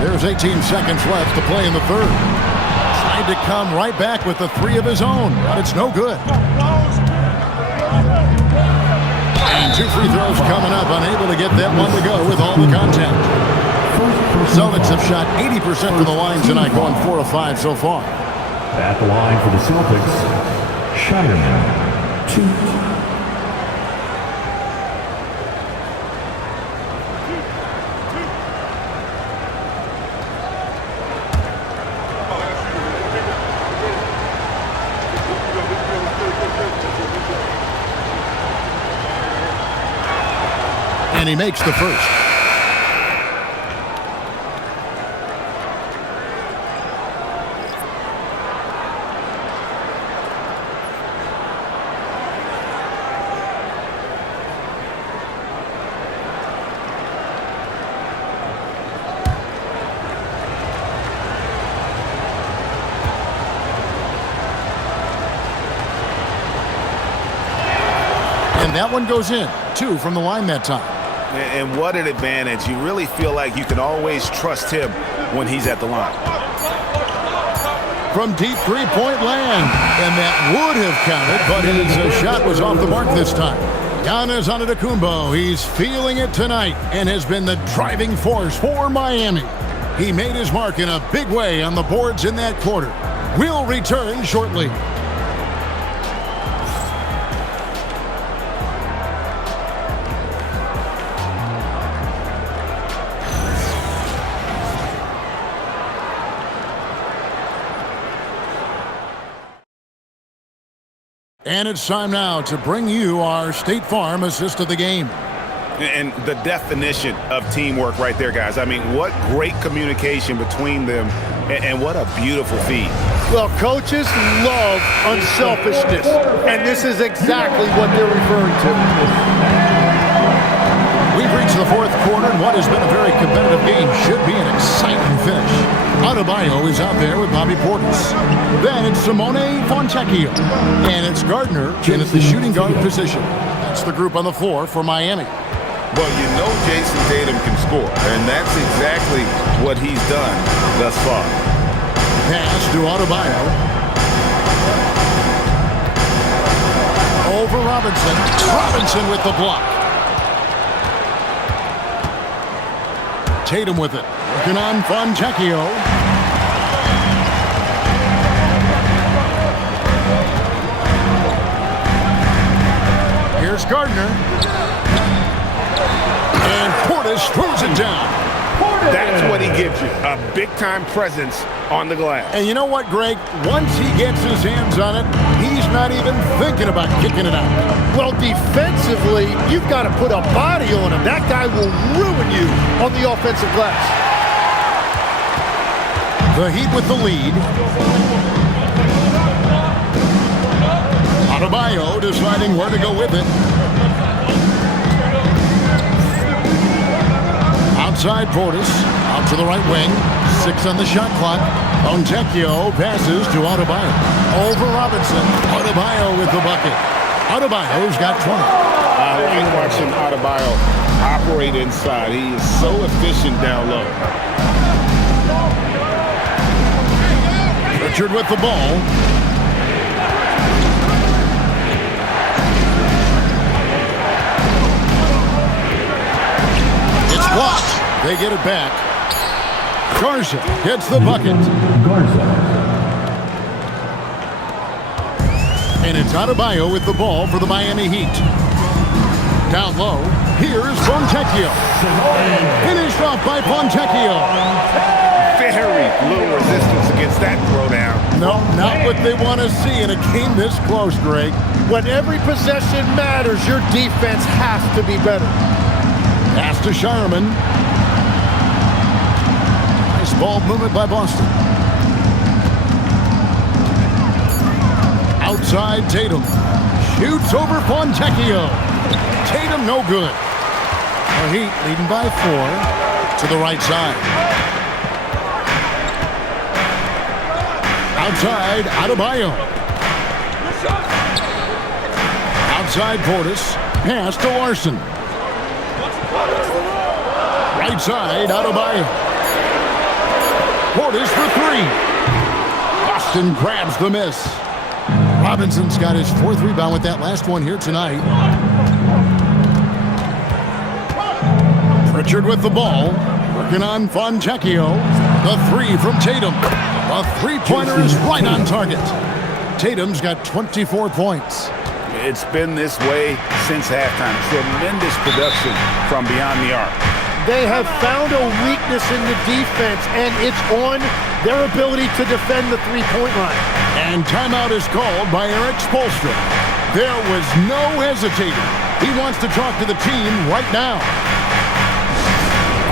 There's 18 seconds left to play in the third. Tried to come right back with the 3 of his own, but it's no good. And 2 free throws coming up, unable to get that one to go with all the contact. Celtics have shot 80% from the line tonight, going 4 of 5 so far. At the line for the Celtics, Shireman. 2. And he makes the first. And that one goes in. 2 from the line that time. And what an advantage. You really feel like you can always trust him when he's at the line. From deep three-point land. And that would have counted, but his shot was off the mark this time. Giannis Antetokounmpo, he's feeling it tonight and has been the driving force for Miami. He made his mark in a big way on the boards in that quarter. We'll return shortly. And it's time now to bring you our State Farm assist of the game. And the definition of teamwork right there, guys. I mean, what great communication between them, and what a beautiful feed. Well, coaches love unselfishness, and this is exactly what they're referring to. We've reached the fourth quarter, and what has been a very competitive game should be an exciting finish. Adebayo is out there with Bobby Portis. Then it's Simone Fontecchio. And it's Gardner in at the shooting guard position. That's the group on the floor for Miami. Well, you know Jason Tatum can score, and that's exactly what he's done thus far. Pass to Adebayo. Over Robinson. Robinson with the block. Tatum with it. Working on Fontecchio. Here's Gardner. And Portis throws it down. That's what he gives you, a big-time presence on the glass. And you know what, Greg? Once he gets his hands on it, he's not even thinking about kicking it out. Well, defensively, you've got to put a body on him. That guy will ruin you on the offensive glass. The Heat with the lead. Adebayo deciding where to go with it. Outside Portis, out to the right wing. 6 on the shot clock. Fontecchio passes to Adebayo. Over Robinson. Adebayo with the bucket. Adebayo's got 20. I like watching Adebayo operate inside. He is so efficient down low. Richard with the ball. It's blocked. They get it back. Garza gets the bucket. And it's Adebayo with the ball for the Miami Heat. Down low, here's Fontecchio. Finished off by Fontecchio. Very little resistance against that throwdown. No, not what they want to see in a game this close, Greg. When every possession matters, your defense has to be better. Pass to Sharman. Nice ball movement by Boston. Outside Tatum. Shoots over Fontecchio. Tatum no good. The Heat leading by 4 to the right side. Outside Adebayo. Outside Portis. Pass to Larson. Right side Adebayo. Portis for 3. Boston grabs the miss. Robinson's got his 4th rebound with that last one here tonight. Richard with the ball. Working on Fontecchio. The 3 from Tatum. A 3-pointer is right on target. Tatum's got 24 points. It's been this way since halftime. Tremendous production from beyond the arc. They have found a weakness in the defense, and it's on their ability to defend the three-point line. And timeout is called by Eric Spoelstra. There was no hesitating. He wants to talk to the team right now.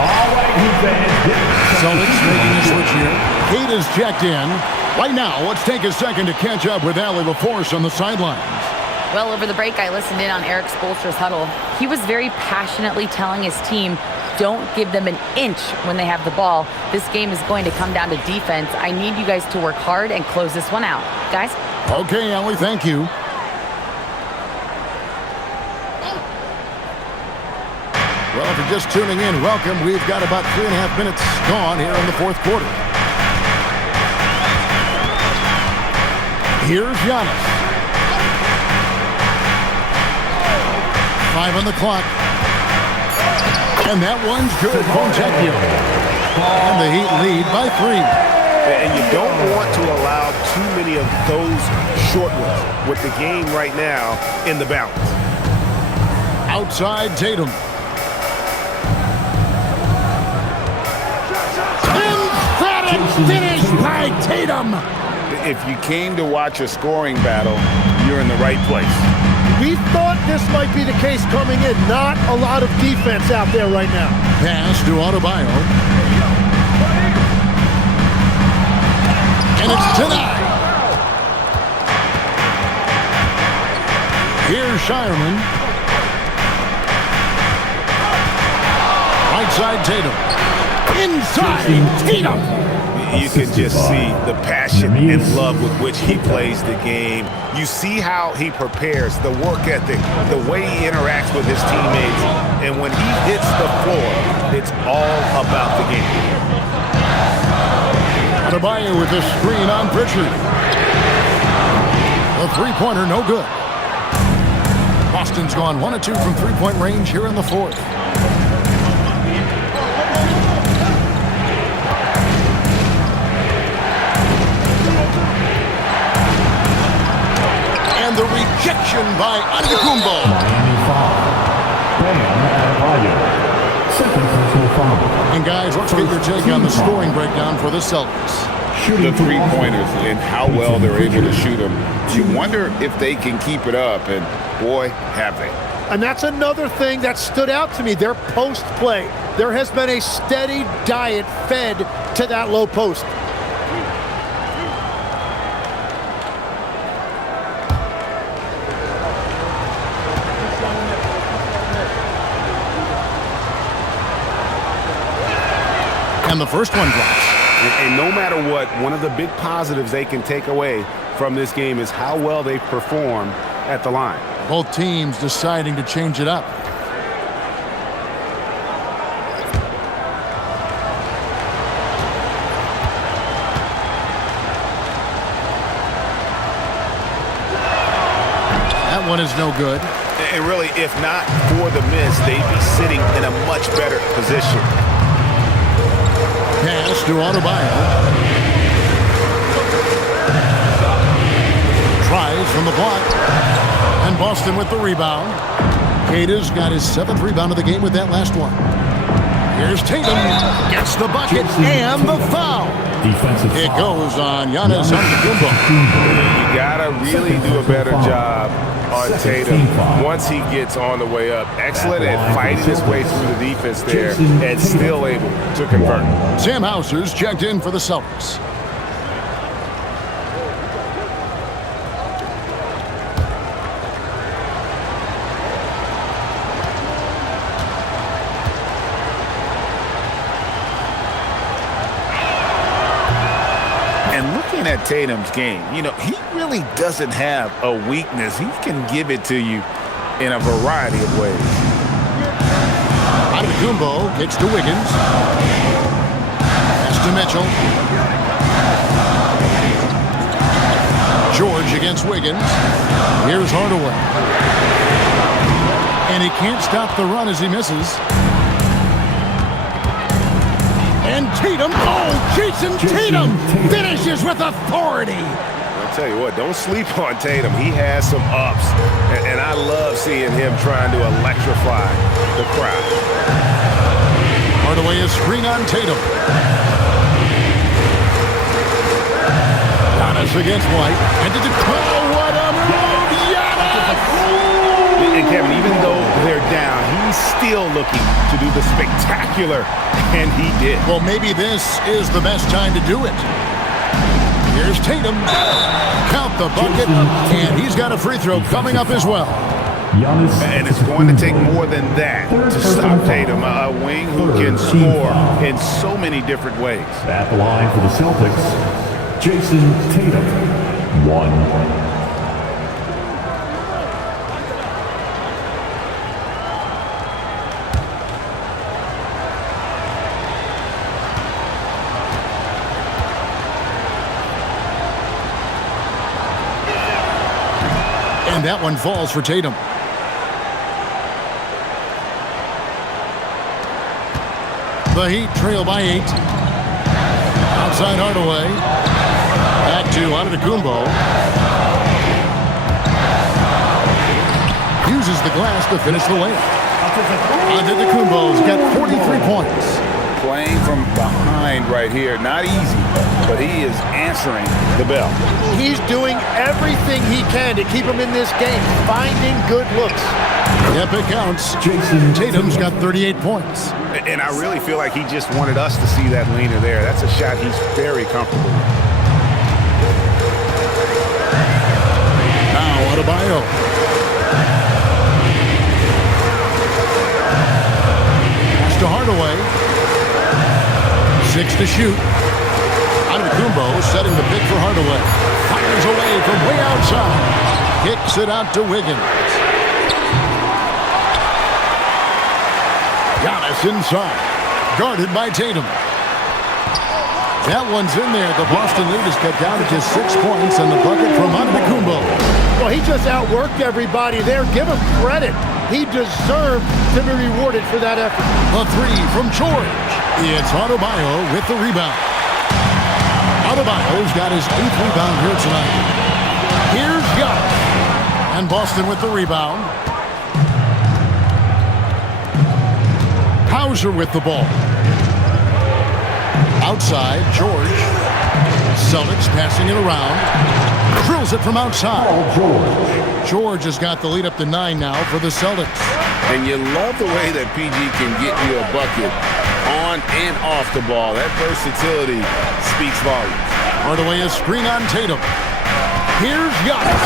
All right, Celtics making a switch here. Heat is checked in. Right now, let's take a second to catch up with Allie LaForce on the sidelines. Well, over the break, I listened in on Eric Spoelstra's huddle. He was very passionately telling his team, don't give them an inch when they have the ball. This game is going to come down to defense. I need you guys to work hard and close this one out. Guys? Okay, Allie, thank you. Well, if you're just tuning in, welcome. We've got about 3.5 minutes gone here in the 4th quarter. Here's Giannis. 5 on the clock. And that one's good. Fontecchio. And the Heat lead by 3. And you don't want to allow too many of those short ones with the game right now in the balance. Outside Tatum. Emphatic finish by Tatum. If you came to watch a scoring battle, you're in the right place. We thought this might be the case coming in. Not a lot of defense out there right now. Pass to Adebayo. And it's denied. Here's Shireman. Right side Tatum. Inside Tatum. You can just see the passion and love with which he plays the game. You see how he prepares, the work ethic, the way he interacts with his teammates. And when he hits the floor, it's all about the game. Adebayo with the screen on Pritchard. The three-pointer, no good. Boston's gone 1 of 2 from three-point range here in the fourth. And the rejection by Antetokounmpo. Miami foul. Adebayo. Second personal foul. And guys, let's get your take on the scoring breakdown for the Celtics. The three-pointers and how well they're able to shoot them. You wonder if they can keep it up, and boy, have they. And that's another thing that stood out to me, their post play. There has been a steady diet fed to that low post. And the first one drops. And no matter what, one of the big positives they can take away from this game is how well they perform at the line. Both teams deciding to change it up. That one is no good. And really, if not for the miss, they'd be sitting in a much better position. Pass to Adebayo. Tries from the block. And Boston with the rebound. Kata's got his 7th rebound of the game with that last one. Here's Tatum. Gets the bucket and the foul. Defensive It foul. goes on Giannis Antetokounmpo. You gotta really do a better job on Tatum once he gets on the way up. Excellent at fighting his way through the defense there and still able to convert. Sam Hauser's checked in for the Celtics. And looking at Tatum's game, you know, he really doesn't have a weakness. He can give it to you in a variety of ways. Antetokounmpo kicks to Wiggins. Pass to Mitchell. George against Wiggins. Here's Hardaway. And he can't stop the run as he misses. And Tatum, Jason Tatum finishes with authority. I'll tell you what, don't sleep on Tatum. He has some ups, and I love seeing him trying to electrify the crowd. Hardaway is screen on Tatum. Giannis against White. And to what a move, Giannis! And Kevin, even though they're down, he's still looking to do the spectacular, and he did. Well, maybe this is the best time to do it. Here's Tatum. Count the bucket, and he's got a free throw coming up as well. And it's going to take more than that to stop Tatum, a wing who can score in so many different ways. At the line for the Celtics, Jason Tatum, 1. And that one falls for Tatum. The Heat trail by 8. Outside Hardaway. Back to Antetokounmpo. Uses the glass to finish the layup. Antetokounmpo's got 43 points. Playing from behind right here. Not easy, but he is answering the bell. He's doing everything he can to keep him in this game, finding good looks. Yep, it counts. Tatum's got 38 points. And I really feel like he just wanted us to see that leaner there. That's a shot he's very comfortable with. Now, Adebayo. Pass to Hardaway. 6 to shoot. Antetokounmpo setting the pick for Hardaway. Fires away from way outside. Kicks it out to Wiggins. Giannis inside. Guarded by Tatum. That one's in there. The Boston lead is cut down to just 6 points and the bucket from Antetokounmpo. Well, he just outworked everybody there. Give him credit. He deserved to be rewarded for that effort. A 3 from George. It's Adebayo with the rebound. Adebayo's got his 8th rebound here tonight. Here's Giannis. And Boston with the rebound. Hauser with the ball. Outside, George. Celtics passing it around. Drills it from outside. George has got the lead up to 9 now for the Celtics. And you love the way that PG can get you a bucket on and off the ball. That versatility speaks volumes. Hardaway a screen on Tatum. Here's Giannis.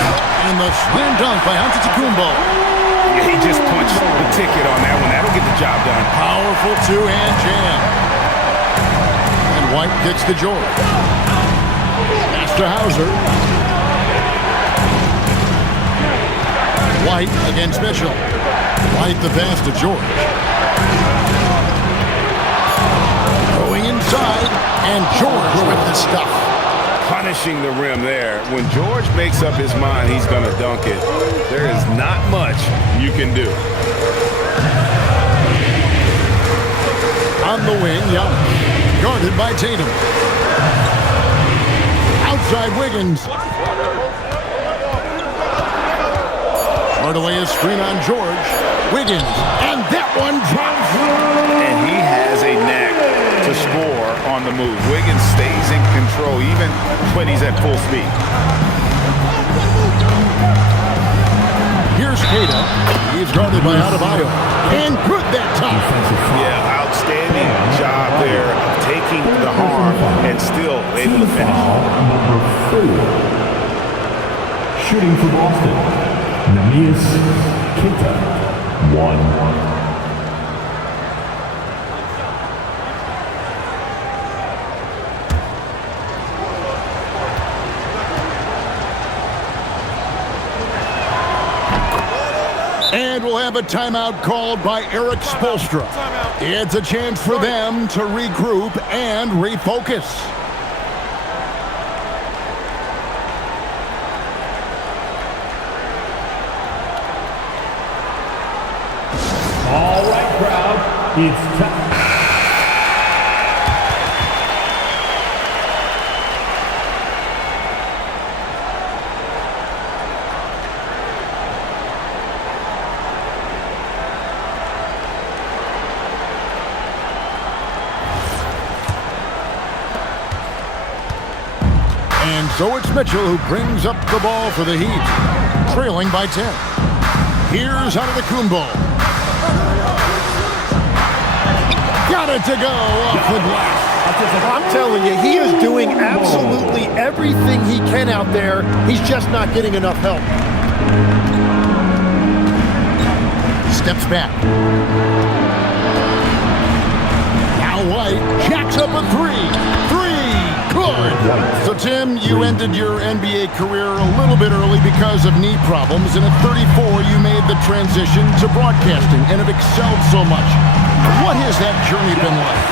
And the slam dunk by Antetokounmpo. Yeah, he just punched the ticket on that one. That'll get the job done. Powerful two-hand jam. And White gets to George. Pass to Hauser. White against Mitchell. White the pass to George. Going inside, and George with the stuff. Punishing the rim there. When George makes up his mind he's going to dunk it, there is not much you can do. On the wing, Giannis. Guarded by Tatum. Outside Wiggins. Hardaway a screen on George. Wiggins. And that one drops. And he has a knack to score on the move. Wiggins stays in control even when he's at full speed. Here's Keita. He's guarded by Adebayo. And good that time. Yeah, outstanding job there of taking the harm and still able to finish. Number 4. Shooting for Boston. Namias Keita. 1. And we'll have a timeout called by Eric Spoelstra. It's a chance for them to regroup and refocus. All right, crowd. It's time. And so it's Mitchell who brings up the ball for the Heat, trailing by 10. Here's Antetokounmpo. Got it to go off the glass. I'm telling you, he is doing absolutely everything he can out there. He's just not getting enough help. Steps back. Now White jacks up a 3. Good. So, Tim, you ended your NBA career a little bit early because of knee problems, and at 34, you made the transition to broadcasting and have excelled so much. What has that journey been like?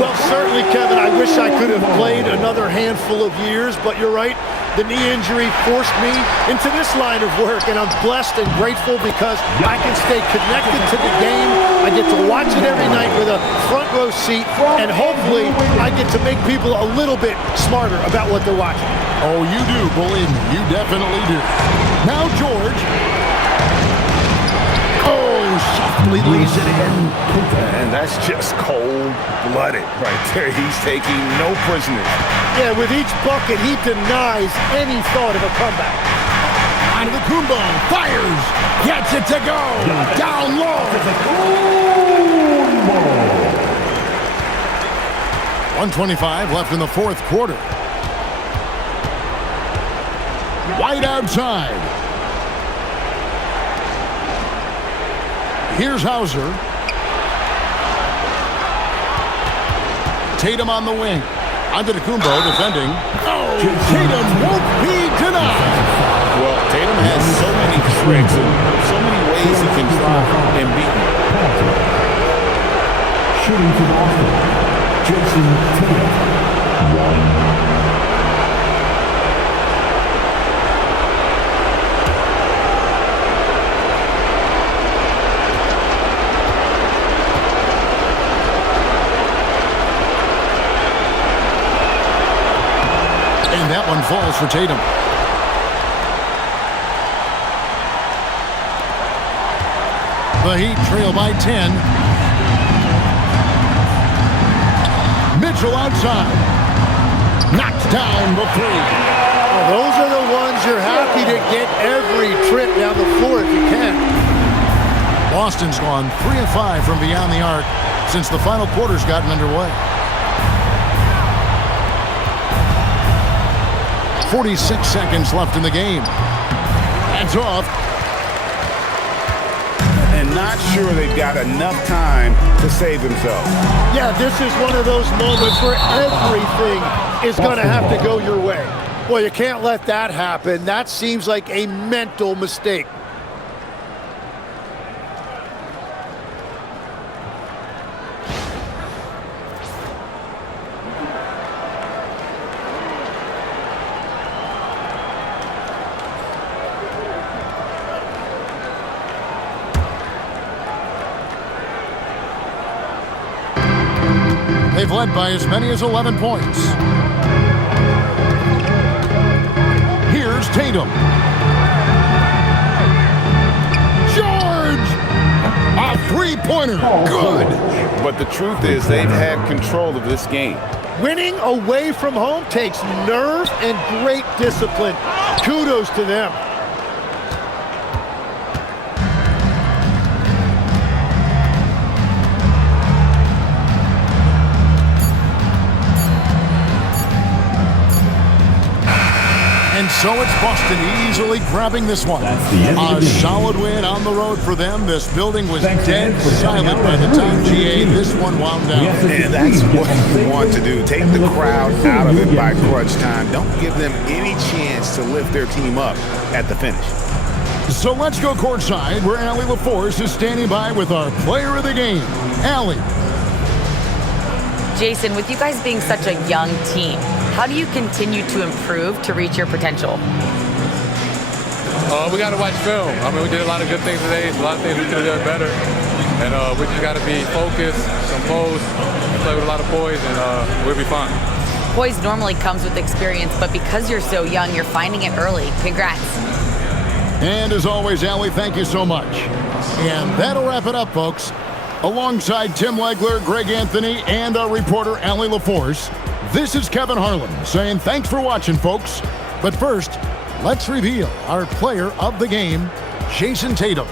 Well, certainly, Kevin, I wish I could have played another handful of years, but you're right. The knee injury forced me into this line of work, and I'm blessed and grateful because I can stay connected to the game. I get to watch it every night with a front row seat, and hopefully I get to make people a little bit smarter about what they're watching. Oh, you do, believe me. You definitely do. Now George. Oh, softly leaves it in. And that's just cold-blooded right there. He's taking no prisoners. Yeah, with each bucket, he denies any thought of a comeback. Antetokounmpo fires. Gets it to go. Down low. 1:25 left in the fourth quarter. White outside. Here's Hauser. Tatum on the wing. Antetokounmpo defending. Oh, Tatum won't be denied. Well, Tatum has so many tricks and so many ways he can try and beat him. Shooting for Boston, Jason Tatum. And that one falls for Tatum. The Heat trail by 10. Mitchell outside. Knocks down the three. Well, those are the ones you're happy to get every trip down the floor if you can. Boston's gone 3 of 5 from beyond the arc since the final quarter's gotten underway. 46 seconds left in the game. Hands off. And not sure they've got enough time to save themselves. Yeah, this is one of those moments where everything is going to have to go your way. Well, you can't let that happen. That seems like a mental mistake. They've led by as many as 11 points. Here's Tatum. George! A three-pointer. Good. But the truth is they've had control of this game. Winning away from home takes nerve and great discipline. Kudos to them. And so it's Boston easily grabbing this one. A solid win on the road for them. This building was dead silent by the time GA this one wound down. And that's what you want to do. Take the crowd out of it by crunch time. Don't give them any chance to lift their team up at the finish. So let's go courtside where Allie LaForce is standing by with our player of the game. Allie. Jason, with you guys being such a young team, how do you continue to improve to reach your potential? We got to watch film. I mean, we did a lot of good things today. A lot of things we could have done better. And we just got to be focused, composed, play with a lot of poise, and we'll be fine. Poise normally comes with experience, but because you're so young, you're finding it early. Congrats. And as always, Allie, thank you so much. And that'll wrap it up, folks. Alongside Tim Legler, Greg Anthony, and our reporter, Allie LaForce, this is Kevin Harlan saying thanks for watching, folks. But first, let's reveal our player of the game, Jason Tatum.